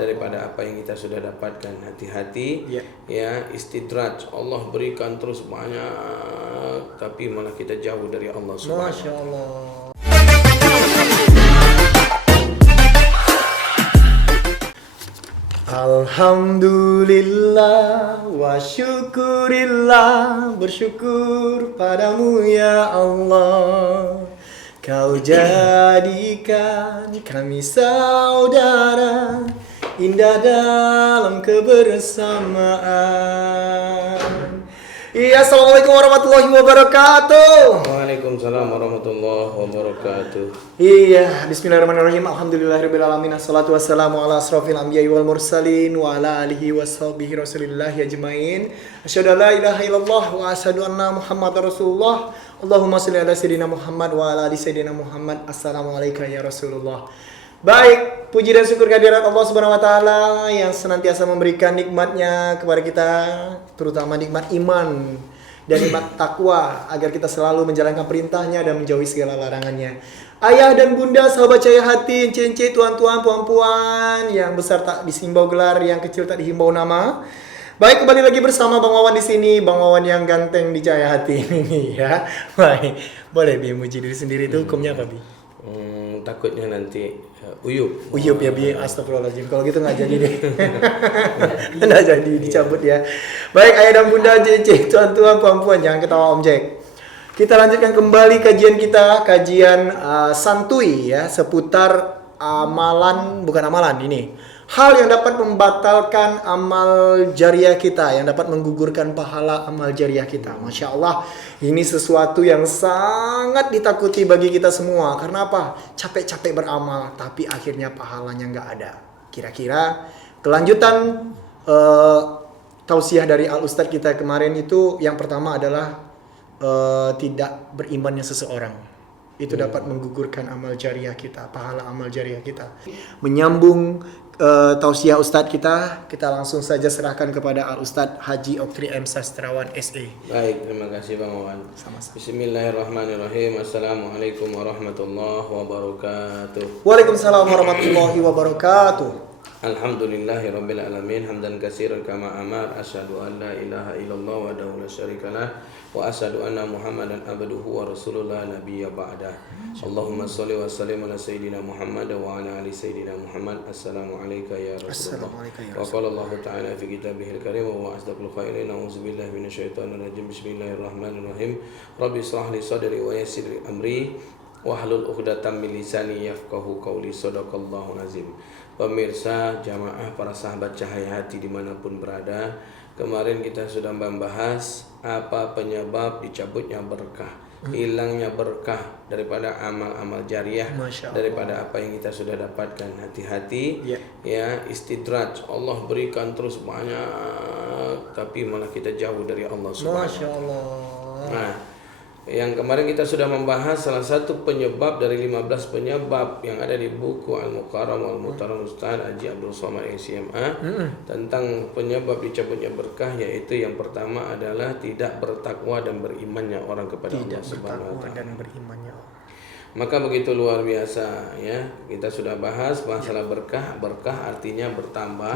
daripada apa yang kita sudah dapatkan. Hati-hati ya, istidraj. Allah berikan terus banyak, tapi malah kita jauh dari Allah Subhanahu. Masya Allah. Alhamdulillah wa syukurillah, bersyukur padamu ya Allah. Kau jadikan kami saudara, indah dalam kebersamaan. Iya, assalamualaikum warahmatullahi wabarakatuh. Waalaikumsalam warahmatullahi wabarakatuh. Iya, bismillahirrahmanirrahim. Alhamdulillahirrahmanirrahim. Assalatu wassalamu ala asrafil anbiya'i wal mursalin wa ala alihi wa sahbihi rasulillahi ajma'in. Asyhadu an la ilaha illallah wa asyhadu anna Muhammadar Rasulullah. Allahumma shalli ala sayyidina Muhammad wa ala ali sayyidina Muhammad. Assalamualaikum ya Rasulullah. Baik, puji dan syukur kehadirat Allah Subhanahu wa taala yang senantiasa memberikan nikmatnya kepada kita, terutama nikmat iman dan nikmat takwa, agar kita selalu menjalankan perintahnya dan menjauhi segala larangannya. Ayah dan bunda, sahabat cahaya hati, encik-encik, tuan-tuan, puan-puan, yang besar tak disimbau gelar, yang kecil tak dihimbau nama. Baik, kembali lagi bersama Bang Wawan di sini, Bang Wawan yang ganteng di cahaya hati ini ya. Baik, boleh Bi muji diri sendiri itu hukumnya apa Bi? Takutnya nanti uyup Ya Bi, astagfirullahaladzim. Kalau gitu nggak jadi deh. Nggak jadi, dicabut ya. Baik, ayah dan bunda, cicik, tuan-tuan, puan-puan, jangan ketawa Om Jack. Kita lanjutkan kembali kajian kita, kajian santuy ya, seputar bukan amalan ini. Hal yang dapat membatalkan amal jariah kita, yang dapat menggugurkan pahala amal jariah kita. Masya Allah, ini sesuatu yang sangat ditakuti bagi kita semua. Karena apa? Capek-capek beramal, tapi akhirnya pahalanya nggak ada. Kira-kira kelanjutan tausiah dari Al-Ustadz kita kemarin itu, yang pertama adalah tidak berimannya seseorang. Itu dapat menggugurkan amal jariah kita, pahala amal jariah kita. Menyambung tausiah Ustadz kita langsung saja serahkan kepada Al-Ustadz Haji Oktri M. Sastrawan SE. Baik, terima kasih Bang Wawan. Sama-sama. Bismillahirrahmanirrahim. Assalamualaikum warahmatullahi wabarakatuh. Waalaikumsalam warahmatullahi wabarakatuh. Alhamdulillahi rabbil alamin, hamdan katsiran kama amar, asyhadu an la ilaha illallah wahdahu la syarikalah wa asyhadu anna Muhammadan abduhu wa rasulullah nabiyya ba'da. Allahumma shalli wa sallim ala sayyidina Muhammad wa ala ali sayyidina Muhammad. Assalamu alayka ya Rasulullah. Wa qala Allah ta'ala fi kitabihil karim wa asdaqul qa'ilin, a'udzu billahi minasyaitonir rajim. Bismillahirrahmanirrahim. Rabbi shrah li sadri wa yassir li amri wahlul 'uqdatam min lisani yafqahu qawli. Shadaqallahu azim. Pemirsa, jamaah, para sahabat cahaya hati dimanapun berada, kemarin kita sudah membahas apa penyebab dicabutnya berkah, hilangnya berkah daripada amal-amal jariah, daripada apa yang kita sudah dapatkan. Hati-hati ya, istidraj. Allah berikan terus banyak, tapi malah kita jauh dari Allah Subhanahu. Masya Allah. Nah, yang kemarin kita sudah membahas salah satu penyebab dari 15 penyebab yang ada di buku Al-Mukarram Al-Muhtaram Ustaz Haji Abdul Somad SMA tentang penyebab dicabutnya berkah, yaitu yang pertama adalah tidak bertakwa dan berimannya orang kepada Allah Subhanahu wa taala. Maka begitu luar biasa ya, kita sudah bahas masalah berkah. Berkah artinya bertambah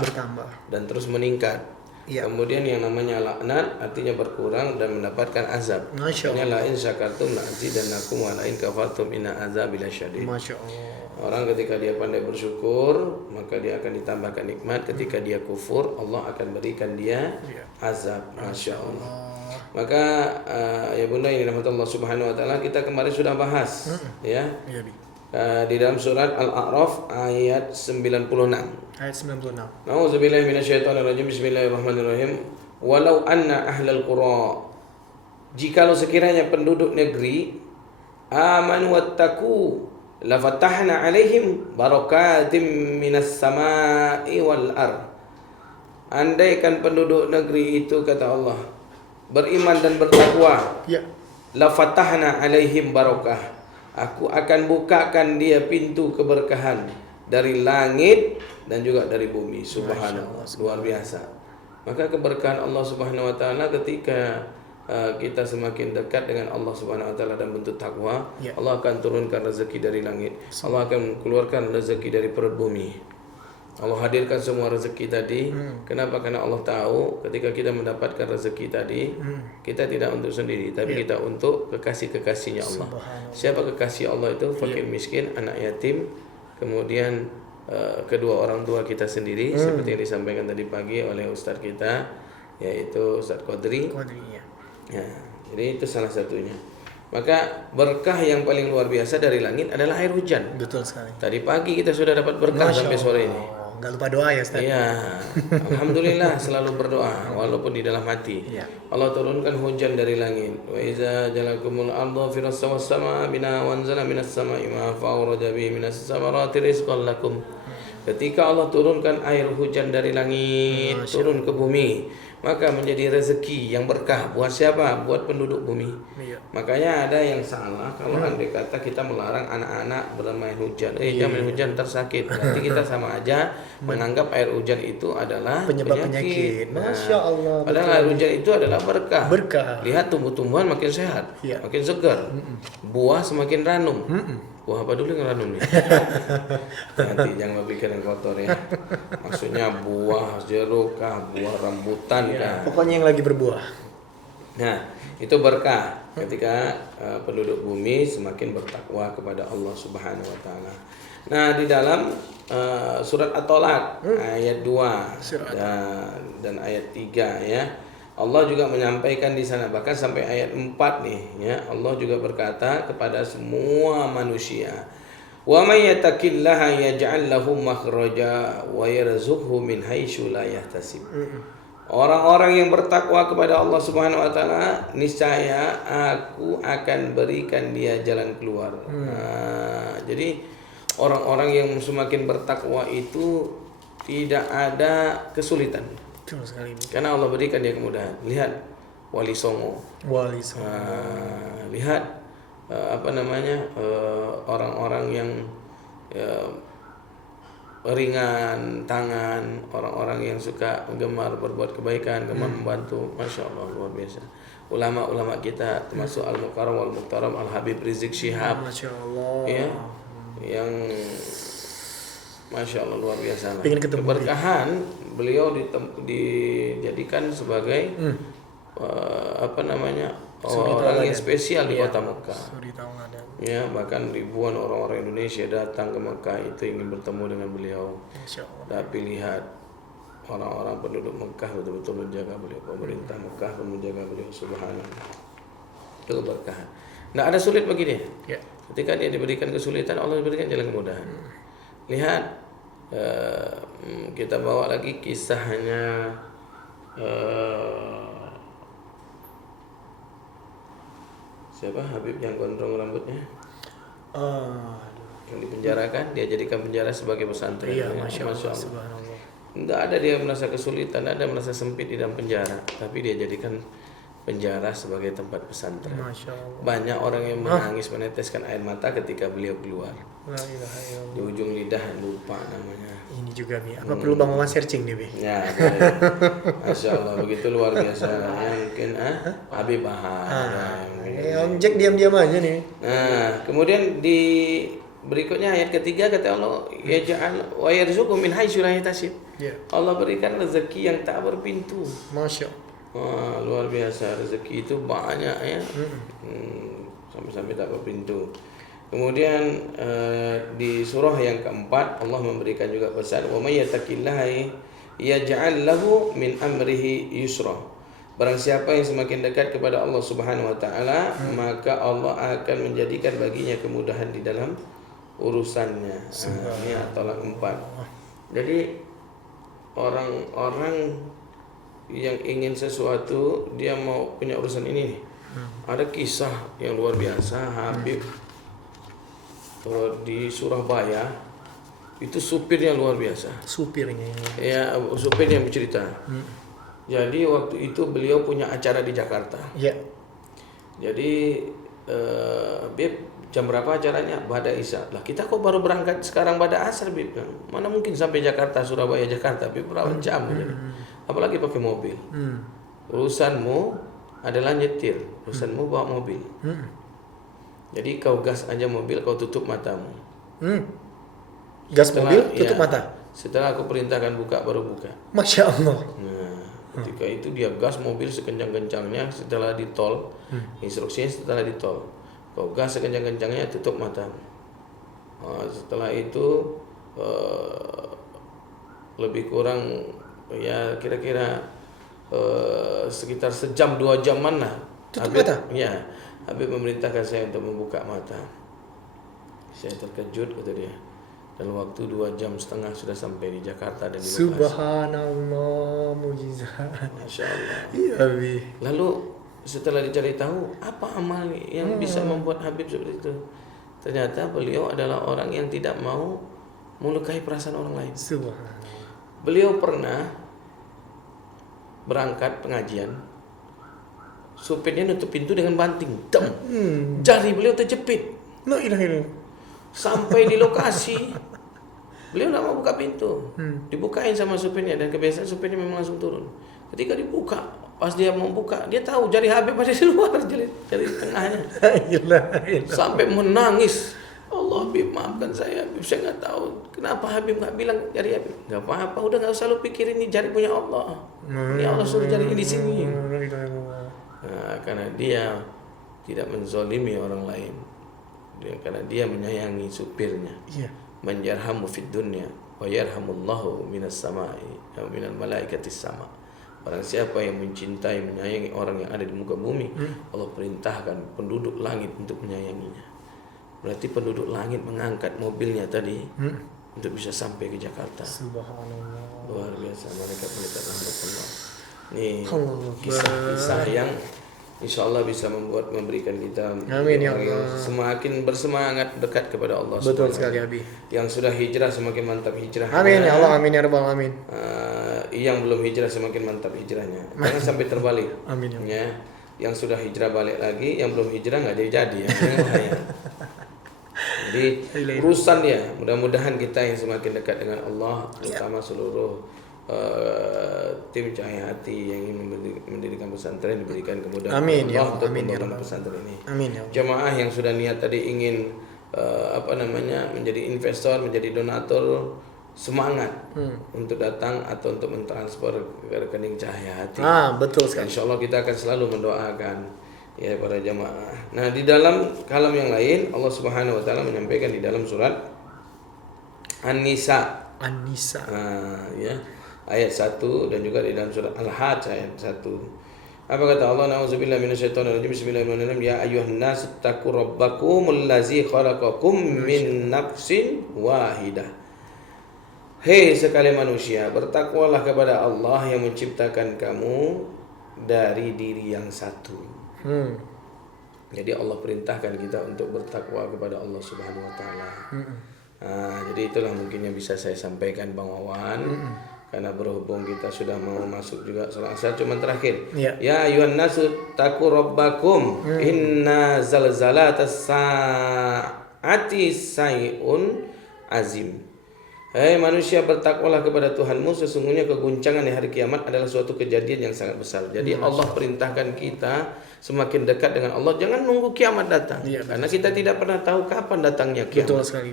dan terus meningkat. Kemudian yang namanya laknat artinya berkurang dan mendapatkan azab. Artinya la in syakartum la azidannakum wa la in kafartum inna azabi lasyadid. Masya Allah. Orang ketika dia pandai bersyukur, maka dia akan ditambahkan nikmat. Ketika dia kufur, Allah akan berikan dia azab. Masya Allah. Maka ya bunda ini rahmat Allah Subhanahu wa taala, kita kemarin sudah bahas ya. Di dalam surat Al-A'raf ayat 96. Ayat 96. A'udzubillahi minasyaitonirrajim. Bismillahirrahmanirrahim. Walau anna ahlal qura, jikalau sekiranya penduduk negeri, amanu wattaqu lafatahna alaihim barakatim minas sama'i wal ard. Andaikan penduduk negeri itu, kata Allah, beriman dan bertakwa, lafatahna alaihim barakah, aku akan bukakan dia pintu keberkahan dari langit dan juga dari bumi. Subhanallah, luar biasa. Maka keberkahan Allah Subhanahu wa taala ketika kita semakin dekat dengan Allah Subhanahu wa taala dan bentuk takwa, Allah akan turunkan rezeki dari langit. Allah akan keluarkan rezeki dari perut bumi. Allah hadirkan semua rezeki tadi. Kenapa? Karena Allah tahu ketika kita mendapatkan rezeki tadi, kita tidak untuk sendiri, tapi kita untuk kekasih-kekasihnya Allah. Siapa kekasih Allah itu? Fakir miskin, anak yatim, kemudian kedua orang tua kita sendiri, seperti yang disampaikan tadi pagi oleh Ustadz kita, yaitu Ustadz Qadri. Ya, jadi itu salah satunya. Maka berkah yang paling luar biasa dari langit adalah air hujan. Betul sekali. Tadi pagi kita sudah dapat berkah sampai sore ini. Nggak lupa doa ya Ustaz. Iya, alhamdulillah selalu berdoa walaupun di dalam hati. Allah turunkan hujan dari langit. Wa iza jalakumul arda firas sama bina wanzala minas sama'i ma fa'uraja bihi minas samarati rizqan lakum. Ketika Allah turunkan air hujan dari langit turun ke bumi, maka menjadi rezeki yang berkah buat siapa? Buat penduduk bumi. Makanya ada yang salah kalau andai kata kita melarang anak-anak bermain hujan. Jangan main hujan tersakit. Nanti kita sama aja menganggap air hujan itu adalah penyebab penyakit. Masya Allah. Padahal air hujan itu adalah berkah. Berkah. Lihat tumbuh-tumbuhan makin sehat, makin segar. Buah semakin ranum. Buah apa dulu yang ranum nih? Nanti jangan berpikir yang kotor ya. Maksudnya buah jeruk kah, buah rambutan kah. Pokoknya yang lagi berbuah. Nah, itu berkah ketika penduduk bumi semakin bertakwa kepada Allah Subhanahu wa taala. Nah, di dalam surat At-Tolaq ayat 2 dan ayat 3 ya. Allah juga menyampaikan di sana bahkan sampai ayat 4 nih ya. Allah juga berkata kepada semua manusia, "Wa may yattaqillaha yaj'al lahu makhraja wa yarzuqhu min haitsu la yahtasib." Orang-orang yang bertakwa kepada Allah Subhanahu wa taala, niscaya aku akan berikan dia jalan keluar. Jadi orang-orang yang semakin bertakwa itu tidak ada kesulitan. Karena Allah berikan dia kemudahan. Lihat Wali Songo. Lihat orang-orang yang ringan tangan, orang-orang yang suka gemar berbuat kebaikan, gemar membantu. Masya Allah, luar biasa. Ulama-ulama kita termasuk Al-Mukarram Wal-Muhtaram Al-Habib Rizik Syihab. Masya Allah. Ya, yang Masya Allah luar biasa. Keberkahan beliau dijadikan sebagai orang yang spesial di kota Mekah. Ya, bahkan ribuan orang-orang Indonesia datang ke Mekah itu ingin bertemu dengan beliau. Tapi lihat orang-orang penduduk Mekah betul-betul menjaga beliau. Pemerintah Mekah pun menjaga beliau. Subhanallah. Itu keberkahan. Nah, ada sulit bagi dia. Ketika dia diberikan kesulitan, Allah diberikan jalan kemudahan. Lihat, kita bawa lagi kisahnya siapa Habib yang gondrong rambutnya? Yang dipenjarakan, dia jadikan penjara sebagai pesantren. Masya Allah. Tidak ada dia merasa kesulitan, tidak ada merasa sempit di dalam penjara, tapi dia jadikan penjara sebagai tempat pesantren. Banyak orang yang menangis meneteskan air mata ketika beliau keluar. Di ujung lidah lupa namanya. Ini juga Bi. Apa perlu Bang Maman searching nih Bi? Ya, Masya Allah begitu luar biasa. Mungkin Habib paham. Om Jack diam-diam aja nih. Nah, kemudian di berikutnya ayat ketiga kata Allah, yaj'al wa yarzuqhu min haitsu la yahtasib. Allah berikan rezeki yang tak berpintu. Masya Allah. Wah, luar biasa, rezeki itu banyak ya. Sampai-sampai tak berpintu. Kemudian di surah yang keempat Allah memberikan juga pesan, wa may yattaqillaha yaj'al lahu min amrihi yusra. Barang siapa yang semakin dekat kepada Allah Subhanahu wa taala, maka Allah akan menjadikan baginya kemudahan di dalam urusannya. Ini At-Tolaq 4. Jadi orang-orang yang ingin sesuatu, dia mau punya urusan ini nih. Ada kisah yang luar biasa. Habib di Surabaya itu supirnya luar biasa. Supirnya ya, supirnya yang bercerita. Jadi waktu itu beliau punya acara di Jakarta. Jadi Bib, jam berapa acaranya? Ba'da Isya. Lah kita kok baru berangkat sekarang ba'da asar Bib? Mana mungkin sampai Jakarta, Surabaya, Jakarta Bib, berapa jam jadi. Apalagi pakai mobil. Urusanmu adalah nyetir, urusanmu bawa mobil. Jadi kau gas aja mobil, kau tutup matamu. Gas mobil, tutup mata. Setelah aku perintahkan buka, baru buka. Masya Allah. Nah, ketika itu dia gas mobil sekencang-kencangnya setelah di tol. Instruksinya setelah di tol. Kau gas sekencang-kencangnya, tutup mata. Setelah itu lebih kurang ya kira-kira sekitar sejam 2 jaman lah. Tutup mata? Ya, Habib memerintahkan saya untuk membuka mata. Saya terkejut, kata dia. Dalam waktu 2,5 jam sudah sampai di Jakarta dan di lokasi. Subhanallah, mujizat. Masya Allah. Iya, Bi. Lalu setelah dicari tahu apa amal yang bisa membuat Habib seperti itu, ternyata beliau adalah orang yang tidak mau melukai perasaan orang lain. Subhanallah. Beliau pernah berangkat pengajian, supirnya nutup pintu dengan banting, dam. Jari beliau terjepit. La ilaha illallah. Sampai di lokasi, beliau tidak mau buka pintu. Dibukain sama supirnya, dan kebiasaan supirnya memang langsung turun. Ketika dibuka, pas dia mau buka, dia tahu jari Habib ada di luar, jari tengahnya. Sampai menangis. Allah, Habib maafkan saya, Habib, saya nggak tahu kenapa Habib nggak bilang jari Habib. Nggak apa-apa, udah nggak usah lu pikirin ini jari punya Allah. Ini Allah suruh jari di sini. Nah, karena dia tidak menzolimi orang lain. Karena dia menyayangi supirnya. Iya. Man yarhamu fid dunya wa yarhamullahu minas samai wa minal malaikatis sama. Barang siapa yang mencintai, menyayangi orang yang ada di muka bumi, Allah perintahkan penduduk langit untuk menyayanginya. Berarti penduduk langit mengangkat mobilnya tadi untuk bisa sampai ke Jakarta. Subhanallah. Luar biasa, malaikat-malaikat rahmatullah. Ini Allah. kisah-kisah yang insya Allah bisa memberikan kita Amin, ya orang yang Allah. semakin bersemangat dekat kepada Allah. Betul Subhanahu. sekali, Abi. Yang sudah hijrah semakin mantap hijrah. Amin ya Allah, amin ya rabbal alamin. Yang belum hijrah semakin mantap hijrahnya. Jangan sampai terbalik. Amin ya Allah. Ya. Yang sudah hijrah balik lagi, yang belum hijrah nggak jadi ya. Jangan bahaya. Jadi urusan dia. Mudah-mudahan kita yang semakin dekat dengan Allah, terutama seluruh tim Cahaya Hati yang ingin mendirikan pesantren diberikan kemudahan Amin, ya Allah untuk amin, ya membangun Allah. pesantren ini. Amin ya Allah. Jamaah yang sudah niat tadi ingin menjadi investor, menjadi donatur, semangat untuk datang atau untuk mentransfer ke rekening Cahaya Hati. Betul sekali. Insya Allah kita akan selalu mendoakan ya para jamaah. Nah, di dalam kalam yang lain Allah Subhanahu wa taala menyampaikan di dalam surat An-Nisa. An-Nisa. Ya. Ayat 1 dan juga di dalam surat Al-Hajj ayat 1. Apa kata Allah? Na'udzubillahi minasyaitonirrajim. Bismillahirrahmanirrahim. Ya ayyuhan nas taqu rabbakumul ladzi khalaqakum min nafsin wahidah. Hei sekalian manusia, bertakwalah kepada Allah yang menciptakan kamu dari diri yang satu. Jadi Allah perintahkan kita untuk bertakwa kepada Allah Subhanahu wa taala. Jadi itulah mungkin yang bisa saya sampaikan Bang Wawan. Karena berhubung kita sudah mau masuk juga salah satu cuma terakhir. Ya ayuhan nasu taqu rabbakum inna zalzalatas saati sayun azim. Hai manusia, bertakwalah kepada Tuhanmu, sesungguhnya keguncangan di hari kiamat adalah suatu kejadian yang sangat besar. Jadi Allah perintahkan kita semakin dekat dengan Allah, jangan nunggu kiamat datang. Karena kita tidak pernah tahu kapan datangnya kiamat. Betul sekali.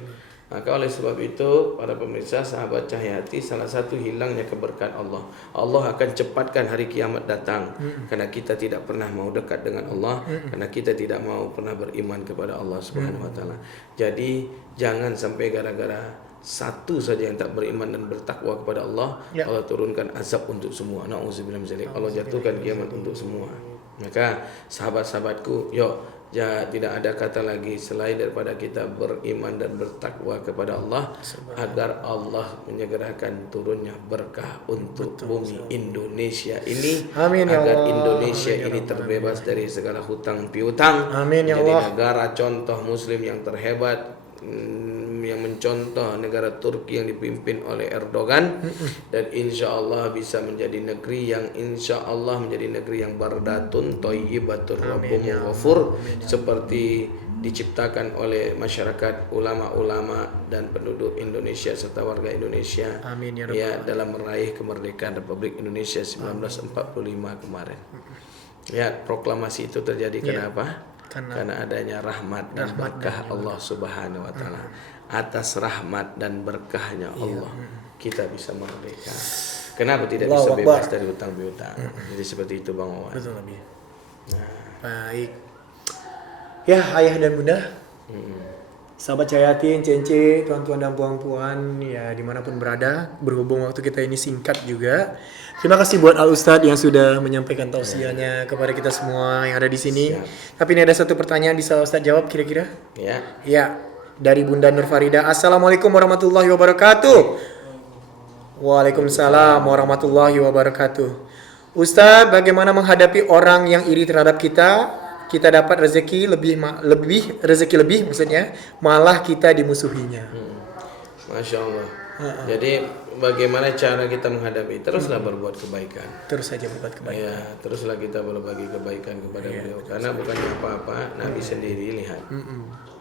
Maka oleh sebab itu para pemirsa sahabat Cahaya Hati, salah satu hilangnya keberkahan Allah, Allah akan cepatkan hari kiamat datang. Karena kita tidak pernah mau dekat dengan Allah, karena kita tidak mau pernah beriman kepada Allah Subhanahu wa taala. Jadi jangan sampai gara-gara satu saja yang tak beriman dan bertakwa kepada Allah, Allah turunkan azab untuk semua. Nauzubillah min dzalik. Allah jatuhkan kiamat untuk semua. Maka sahabat-sahabatku, yuk tidak ada kata lagi selain daripada kita beriman dan bertakwa kepada Allah, agar Allah menyegerakan turunnya berkah untuk bumi Indonesia ini. Amin, ya agar Allah. Indonesia Amin, ya ini Allah. terbebas dari segala hutang piutang. Amin, ya Jadi Allah. negara contoh muslim yang terhebat, yang mencontoh negara Turki yang dipimpin oleh Erdogan, dan insya Allah bisa menjadi negeri yang insya Allah menjadi negeri yang bardatun thayyibatur rabbum ghafur, seperti diciptakan oleh masyarakat, ulama-ulama dan penduduk Indonesia serta warga Indonesia. Amin, ya ya dalam meraih kemerdekaan Republik Indonesia 1945 kemarin. Ya, proklamasi itu terjadi kenapa? Karena adanya rahmat dan berkah Allah Subhanahu wa taala. Atas rahmat dan berkahnya Allah, kita bisa merdeka. Kenapa tidak Allahu bisa bebas Akbar. dari hutang piutang? Jadi seperti itu Bang Wawan. Betul Nabi. Nah, Baik. Ya, ayah dan bunda, sahabat Cahayatin, Cence, tuan-tuan dan puan-puan, ya dimanapun berada, berhubung waktu kita ini singkat juga. Terima kasih buat Al Ustadz yang sudah menyampaikan tausiahnya kepada kita semua yang ada di sini. Siap. Tapi ini ada satu pertanyaan, bisa Ustadz jawab kira-kira? ya. Ya, dari Bunda Nur Farida. Assalamualaikum warahmatullahi wabarakatuh. Waalaikumsalam warahmatullahi wabarakatuh. Ustadz, bagaimana menghadapi orang yang iri terhadap kita? Kita dapat rezeki rezeki lebih maksudnya, malah kita dimusuhinya. Masya Allah. Jadi bagaimana cara kita menghadapi? Teruslah berbuat kebaikan. Terus saja berbuat kebaikan. Ya, teruslah kita berbagi kebaikan kepada beliau. Karena bukannya apa-apa, Nabi sendiri lihat.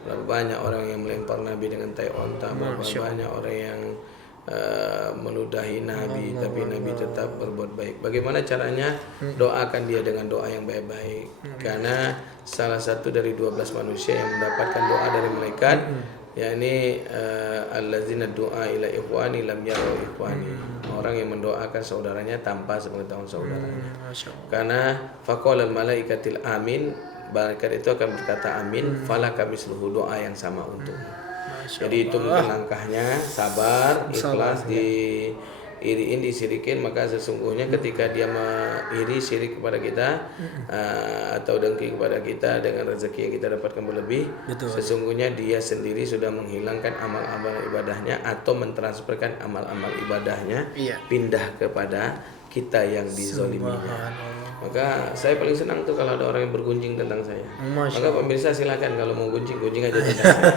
Berapa banyak orang yang melempar Nabi dengan tai onta, berapa banyak orang yang meludahi Nabi, tapi Nabi tetap berbuat baik. Bagaimana caranya? Doakan dia dengan doa yang baik-baik. Karena salah satu dari 12 manusia yang mendapatkan doa dari malaikat, yakni allazina doa ila ikhwani lam yarau ikhwani. Orang yang mendoakan saudaranya tanpa sepengetahuan saudaranya. Karena faqala al malaikatil amin, malaikat itu akan berkata amin, fala kami seluruh doa yang sama untukmu. Jadi itu mungkin langkahnya, sabar, ikhlas, diiriin, disirikin. Maka sesungguhnya ketika dia iri, sirik kepada kita atau dengki kepada kita dengan rezeki yang kita dapatkan berlebih, sesungguhnya dia sendiri sudah menghilangkan amal-amal ibadahnya atau mentransferkan amal-amal ibadahnya pindah kepada kita yang dizoliminya. Maka saya paling senang tuh kalau ada orang yang bergunjing tentang saya. Maka pemirsa silakan kalau mau gunjing aja tentang saya.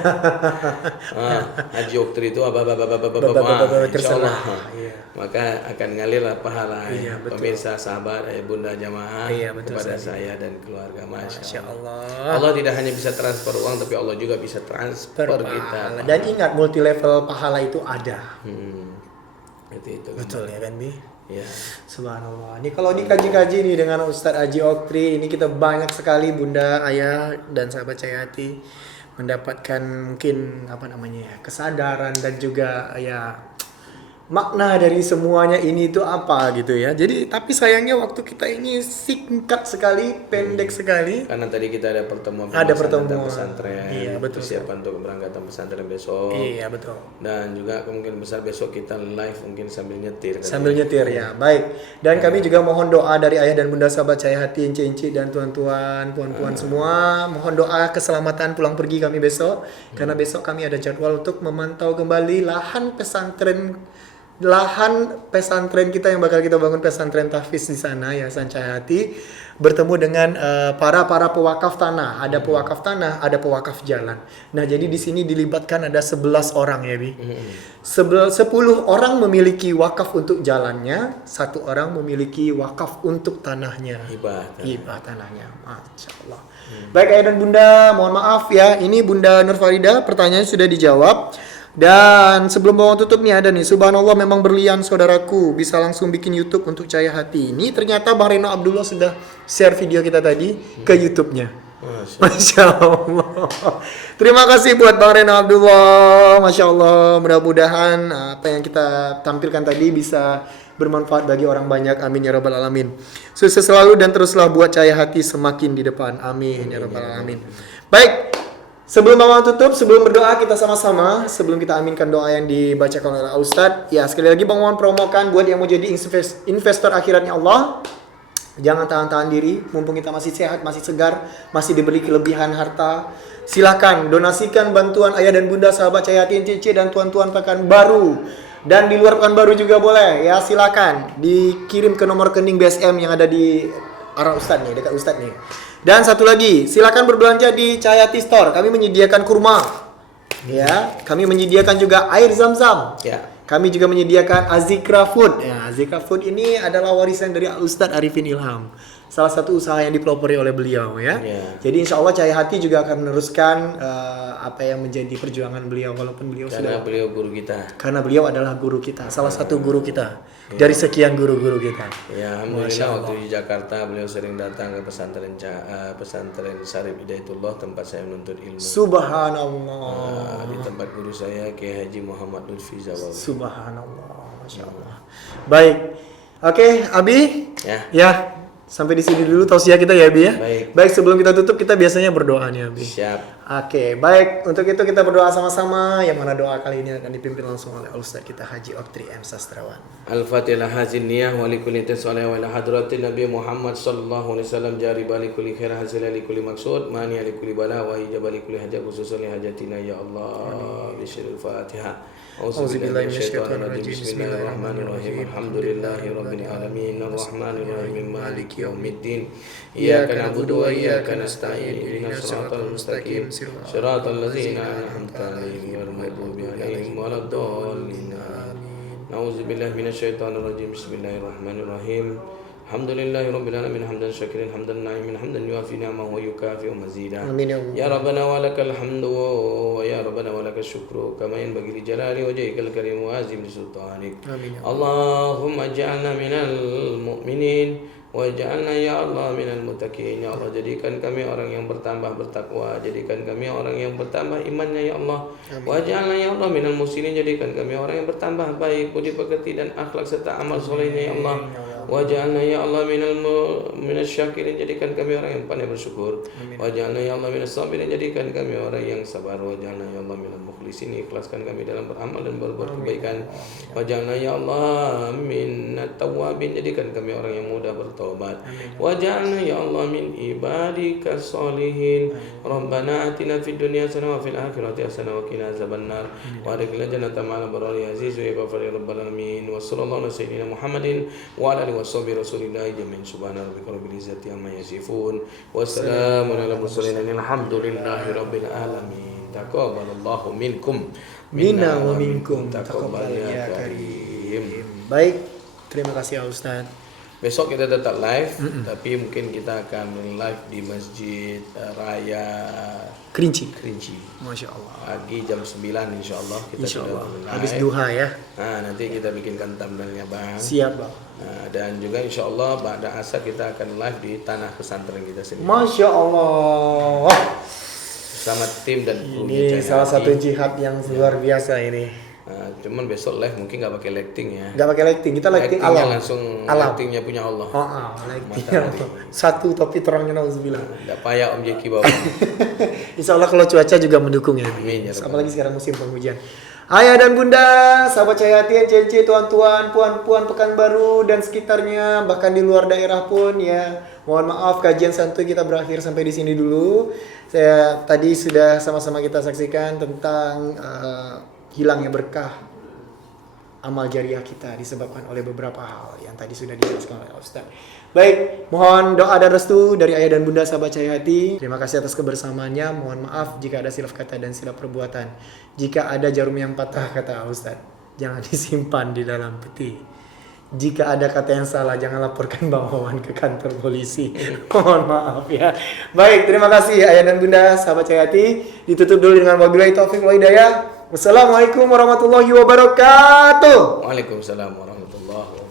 Haji Oktri itu insya Allah. Maka akan ngalirlah pahala pemirsa, sahabat, bunda jamaah kepada saya dan keluarga. Masya Allah. Allah tidak hanya bisa transfer uang, tapi Allah juga bisa transfer kita. Dan ingat, multi level pahala itu ada. Itu betul ya kan, Bi? Ya. Subhanallah. Ini kalau dikaji-kaji nih dengan Ustadz Haji Oktri, ini kita banyak sekali bunda, ayah dan sahabat Cahayati mendapatkan mungkin kesadaran dan juga makna dari semuanya ini itu apa gitu ya. Jadi tapi sayangnya waktu kita ini singkat sekali, pendek sekali. Karena tadi kita ada pertemuan pesantren, persiapan untuk keberangkatan pesantren besok. Iya betul. Dan juga kemungkinan besar besok kita live mungkin sambil nyetir. Sambil nyetir ya, baik. Dan kami juga mohon doa dari ayah dan bunda sahabat Cahayati, Encik dan tuan-tuan, puan-puan semua. Mohon doa keselamatan pulang pergi kami besok. Karena besok kami ada jadwal untuk memantau kembali lahan pesantren kita yang bakal kita bangun, pesantren tahfiz di sana, Yayasan Cahayati, bertemu dengan para pewakaf tanah. Ada pewakaf tanah, ada pewakaf jalan. Nah, jadi di sini dilibatkan ada 11 orang ya, Bi. 10 orang memiliki wakaf untuk jalannya, 1 orang memiliki wakaf untuk tanahnya. Hibah tanahnya. Masya Allah. Baik ayah dan bunda, mohon maaf ya. Ini Bunda Nur Farida, pertanyaannya sudah dijawab. Dan sebelum bawang tutup nih ada nih, subhanallah memang berlian saudaraku, bisa langsung bikin YouTube untuk Cahayati. Ini ternyata Bang Reno Abdullah sudah share video kita tadi ke YouTube-nya. Masya Allah. Terima kasih buat Bang Reno Abdullah. Masya Allah. Mudah-mudahan apa yang kita tampilkan tadi bisa bermanfaat bagi orang banyak. Amin ya rabbal alamin. Sukses selalu dan teruslah buat Cahayati semakin di depan. Amin ya rabbal alamin. Baik. Sebelum awal tutup, sebelum berdoa kita sama-sama, sebelum kita aminkan doa yang dibacakan oleh Ustadz, ya sekali lagi Bang Wawan promokan buat yang mau jadi investor akhiratnya Allah, jangan tahan-tahan diri, mumpung kita masih sehat, masih segar, masih diberi kelebihan harta, silakan donasikan bantuan ayah dan bunda sahabat Cahayati, Cici dan tuan-tuan Pekanbaru. Dan di luar Pekanbaru juga boleh, ya silakan dikirim ke nomor rekening BSM yang ada di arah Ustadz nih, dekat Ustadz nih. Dan satu lagi, silakan berbelanja di Cahayati Store. Kami menyediakan kurma. Ya, kami menyediakan juga air Zam-Zam. Ya. Kami juga menyediakan Azikra Food. Ya, Azikra Food ini adalah warisan dari Ustadz Arifin Ilham. Salah satu usaha yang dipelopori oleh beliau ya. Jadi insya Allah Cahayati juga akan meneruskan apa yang menjadi perjuangan beliau walaupun beliau beliau guru kita. Karena beliau adalah guru kita, salah satu guru kita dari sekian guru-guru kita. Ya, alhamdulillah waktu di Jakarta beliau sering datang ke pesantren Syarif Hidayatullah tempat saya menuntut ilmu. Subhanallah. Di tempat guru saya Kiai Haji Muhammad Lutfi Zawawi. Subhanallah. Masya Allah. Baik. Oke, Abi. Ya. Sampai di sini dulu tausiah kita ya, Abi ya. Baik, sebelum kita tutup kita biasanya berdoa nih, Abi. Siap. Oke, baik. Untuk itu kita berdoa sama-sama. Yang mana doa kali ini akan dipimpin langsung oleh Ustaz kita Haji Oktri M. Sastrawan. Al-Fatihah hazin niyah wa likulli tasawwala wa ila hadratin Nabi Muhammad sallallahu alaihi wasallam jari bali kulli khair hasil li kulli maqsud mani li kulli bala wa hijab li kulli hajat khususan li hajatina ya Allah. Bismillahirrahmanirrahim. Auzubillahi minasyaitonir rajim. Bismillahirrahmanirrahim. Alhamdulillahi rabbil alamin arrahmanir rahim maliki yaumiddin. Iyyaka na'budu wa iyyaka nasta'in. Ihdinas siratal mustaqim. Siratal ladzina an'amta 'alaihim ghairil maghdubi 'alaihim waladdallin. A'udzubillahi minasyaitonir rajim. Bismillahirrahmanirrahim. Alhamdulillahi rabbil alamin hamdan syakirin hamdan na'imin hamdan yuafi ni'amahu wa yukafi'u mazida. Amin Ya Rabbana wa lakal hamdu wa ya Rabbana wa lakal syukru kama yanbaghi li jalali wajhikal karim wa azim li sultanik. Amin. Allahumma ij'alna minal mu'minin waj'alna ya Allah minal muttaqin. Ya Allah, jadikan kami orang yang bertambah bertakwa, jadikan kami orang yang bertambah imannya ya Allah. Waj'alna ya Allah minal muslimin, jadikan kami orang yang bertambah baik budi pekerti dan akhlak serta amal solehnya ya Allah. Waj'alna ya Allah minal syakirin, jadikan kami orang yang pandai bersyukur. Waj'alna ya Allah minas sabirin, jadikan kami orang yang sabar. Waj'alna ya Allah minal mukhlisin, ikhlaskan kami dalam beramal dan berbuat kebaikan. Waj'alna ya Allah minat tawwabin, jadikan kami orang yang mudah bertobat. Waj'alna ya Allah min ibadika sholihin. Rabbana atina fid dunya hasanah wa fil akhirati hasanah wa qina azabannar. Wa adkhilna jannata ma'al abrari aziz wa ghafur ya rabbal alamin. Wa sallallahu ala sayyidina Muhammadin wa ala alihi washabihi rasulillah jami'in. Subhana rabbika rabbil izzati amma yasifun. Wassalamu ala mursalin. Alhamdulillahi rabbil alamin. Taqabbalallahu minkum Minna wa minkum. taqabbal ya karim. Baik, terima kasih ya Ustaz. Besok kita tetap live, tapi mungkin kita akan live di Masjid Raya Kerinci. Masya Allah. Pagi jam 9 insya Allah kita Insya sudah Allah. live. Habis duha ya. Nah, nanti kita bikinkan thumbnailnya Bang. Siap Bang. Nah, dan juga insya Allah pada asar kita akan live di tanah pesantren kita sendiri. Masya Allah. Sama tim dan kru Ini Jaya salah Hati. satu jihad yang luar biasa ini. Cuman besok live mungkin nggak pakai lighting ya. Nggak pakai lighting, kita lighting Lightingnya alam. langsung Alam. lightingnya punya Allah. Lighting Matahari. satu topi terangnya nauzubillah. Nggak payah Om Jeki bawa. Insya Allah kalau cuaca juga mendukung ya. Amin, ya Rabbal Apalagi sekarang musim penghujan. Ayah dan bunda, sahabat Cahaya Hati, CNC, tuan-tuan, puan-puan Pekanbaru dan sekitarnya, bahkan di luar daerah pun ya. Mohon maaf kajian santuy kita berakhir sampai di sini dulu. Saya tadi sudah sama-sama kita saksikan tentang hilangnya berkah amal jariah kita disebabkan oleh beberapa hal yang tadi sudah dijelaskan oleh Ustaz. Baik, mohon doa dan restu dari ayah dan bunda sahabat Cahaya Hati. Terima kasih atas kebersamaannya. Mohon maaf jika ada silap kata dan silap perbuatan. Jika ada jarum yang patah, kata Ustaz, jangan disimpan di dalam peti. Jika ada kata yang salah, jangan laporkan Bang Wawan ke kantor polisi. Mohon maaf ya. Baik, terima kasih ayah dan bunda sahabat Cahaya Hati. Ditutup dulu dengan wabillahi taufiq wal hidayah. Wassalamualaikum warahmatullahi wabarakatuh. Waalaikumsalam warahmatullahi wabarakatuh.